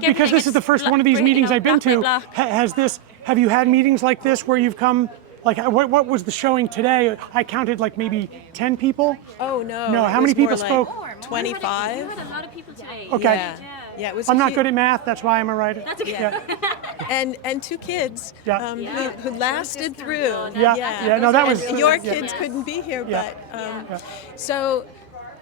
because this is the first one of these meetings I've been to. Have you had meetings like this where you've come? Like, what was the showing today? I counted like maybe 10 people. Oh no! No, how many people spoke? 25. You had a lot of people today. Okay. Yeah, it was. I'm not good at math. That's why I'm a writer. That's okay. Yeah. and 2 kids Yeah. who lasted through. Yeah. No, that was. And your kids couldn't be here, but so.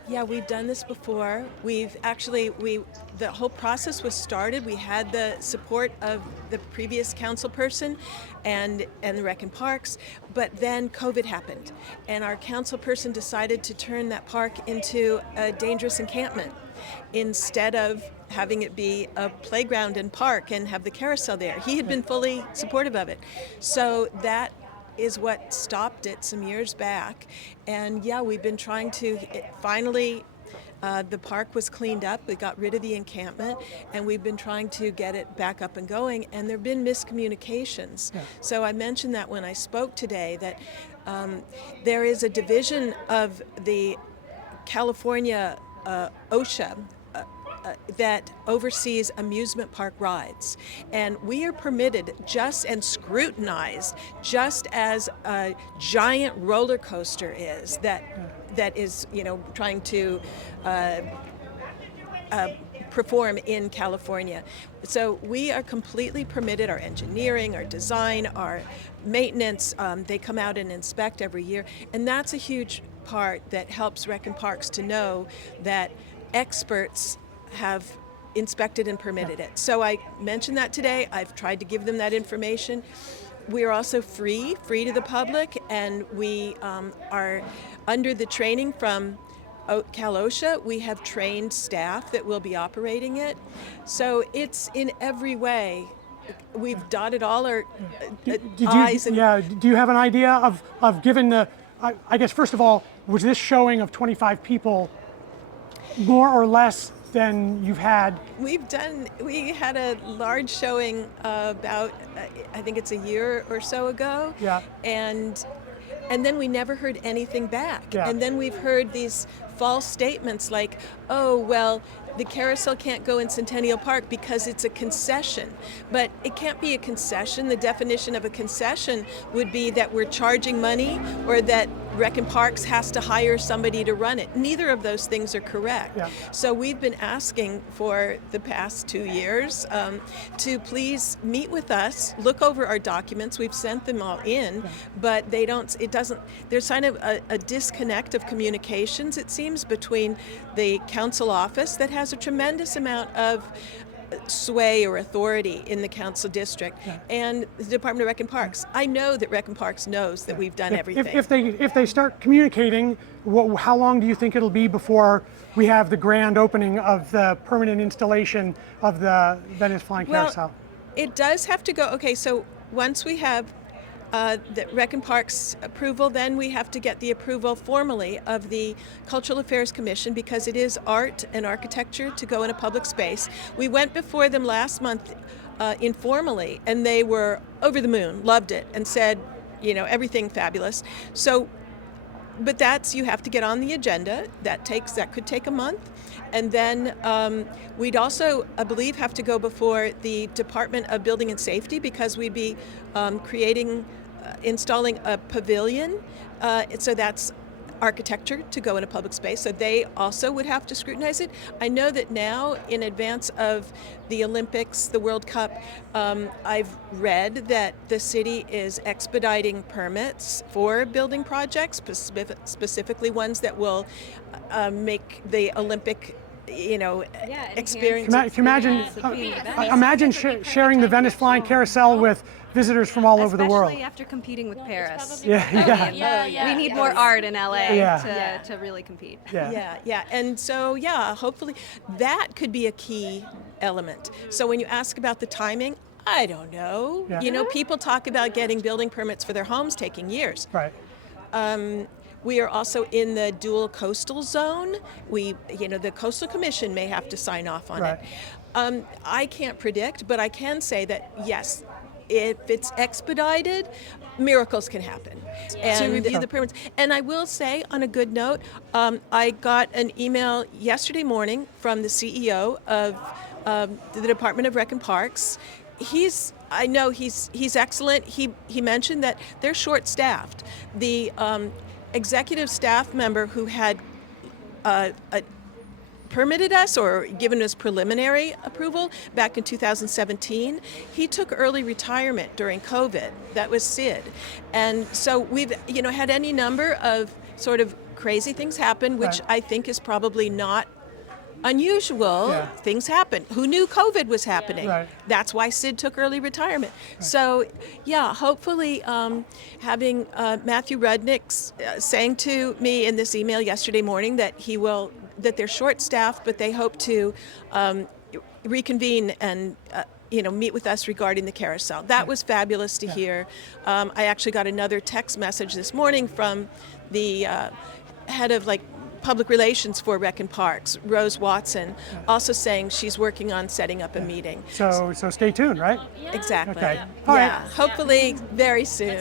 Yeah, we've done this before. The whole process was started. We had the support of the previous council person and the Rec and Parks, but then COVID happened, and our council person decided to turn that park into a dangerous encampment instead of having it be a playground and park and have the carousel there. He had been fully supportive of it. So that is what stopped it some years back. And we've been trying to, finally, the park was cleaned up. We got rid of the encampment, and we've been trying to get it back up and going, and there have been miscommunications. So I mentioned that when I spoke today, that there is a division of the California OSHA that oversees amusement park rides, and we are permitted and scrutinized just as a giant roller coaster is that is trying to perform in California. So we are completely permitted. Our engineering, our design, our maintenance, they come out and inspect every year, and that's a huge part that helps Rec and Parks to know that experts have inspected and permitted it. So I mentioned that today. I've tried to give them that information. We are also free to the public, and we are under the training from Cal OSHA. We have trained staff that will be operating it. So it's in every way. We've dotted all our I's. Do you have an idea of given the, I guess first of all, was this showing of 25 people more or less than you've had? We had a large showing about, I think it's a year or so ago. Yeah. And then we never heard anything back. Yeah. And then we've heard these false statements like, oh, well, the carousel can't go in Centennial Park because it's a concession. But it can't be a concession. The definition of a concession would be that we're charging money or that Rec and Parks has to hire somebody to run it. Neither of those things are correct. Yeah. So we've been asking for the past 2 years to please meet with us, look over our documents. We've sent them all in, but there's kind of a disconnect of communications, it seems, between the council office that has a tremendous amount of sway or authority in the council district and the Department of Rec and Parks. I know that Rec and Parks knows that we've done everything. If they start communicating, how long do you think it'll be before we have the grand opening of the permanent installation of the Venice Flying Carousel? Well, it does have to go. Okay, so once we have the Rec and Parks approval, then we have to get the approval formally of the Cultural Affairs Commission because it is art and architecture to go in a public space. We went before them last month informally, and they were over the moon, loved it, and said, everything fabulous. So, but you have to get on the agenda. That could take a month. And then we'd also, I believe, have to go before the Department of Building and Safety because we'd be installing a pavilion. So that's architecture to go in a public space. So they also would have to scrutinize it. I know that now, in advance of the Olympics, the World Cup, I've read that the city is expediting permits for building projects, specifically ones that will make the Olympic experience. Imagine sharing the Venice Flying Carousel with visitors from all over the world. Especially after competing with Paris. Yeah. We need more art in LA to really compete. Yeah. And so, hopefully that could be a key element. So when you ask about the timing, I don't know. Yeah. People talk about getting building permits for their homes taking years. Right. We are also in the dual coastal zone. The Coastal Commission may have to sign off on it. I can't predict, but I can say that yes, if it's expedited, miracles can happen. And to review the permits. And I will say, on a good note, I got an email yesterday morning from the CEO of the Department of Rec and Parks. I know he's excellent. He mentioned that they're short-staffed. The executive staff member who had permitted us or given us preliminary approval back in 2017, he took early retirement during COVID. That was Sid. And so we've had any number of sort of crazy things happen, which Right. I think is probably not unusual. Yeah. Things happen. Who knew COVID was happening? Right. That's why Sid took early retirement. So, yeah, hopefully having Matthew Rudnick saying to me in this email yesterday morning that that they're short-staffed, but they hope to reconvene and meet with us regarding the carousel. That was fabulous to hear. I actually got another text message this morning from the head of public relations for Rec and Parks, Rose Watson, also saying she's working on setting up a meeting. So stay tuned, right? Exactly. Okay. All right. Hopefully very soon.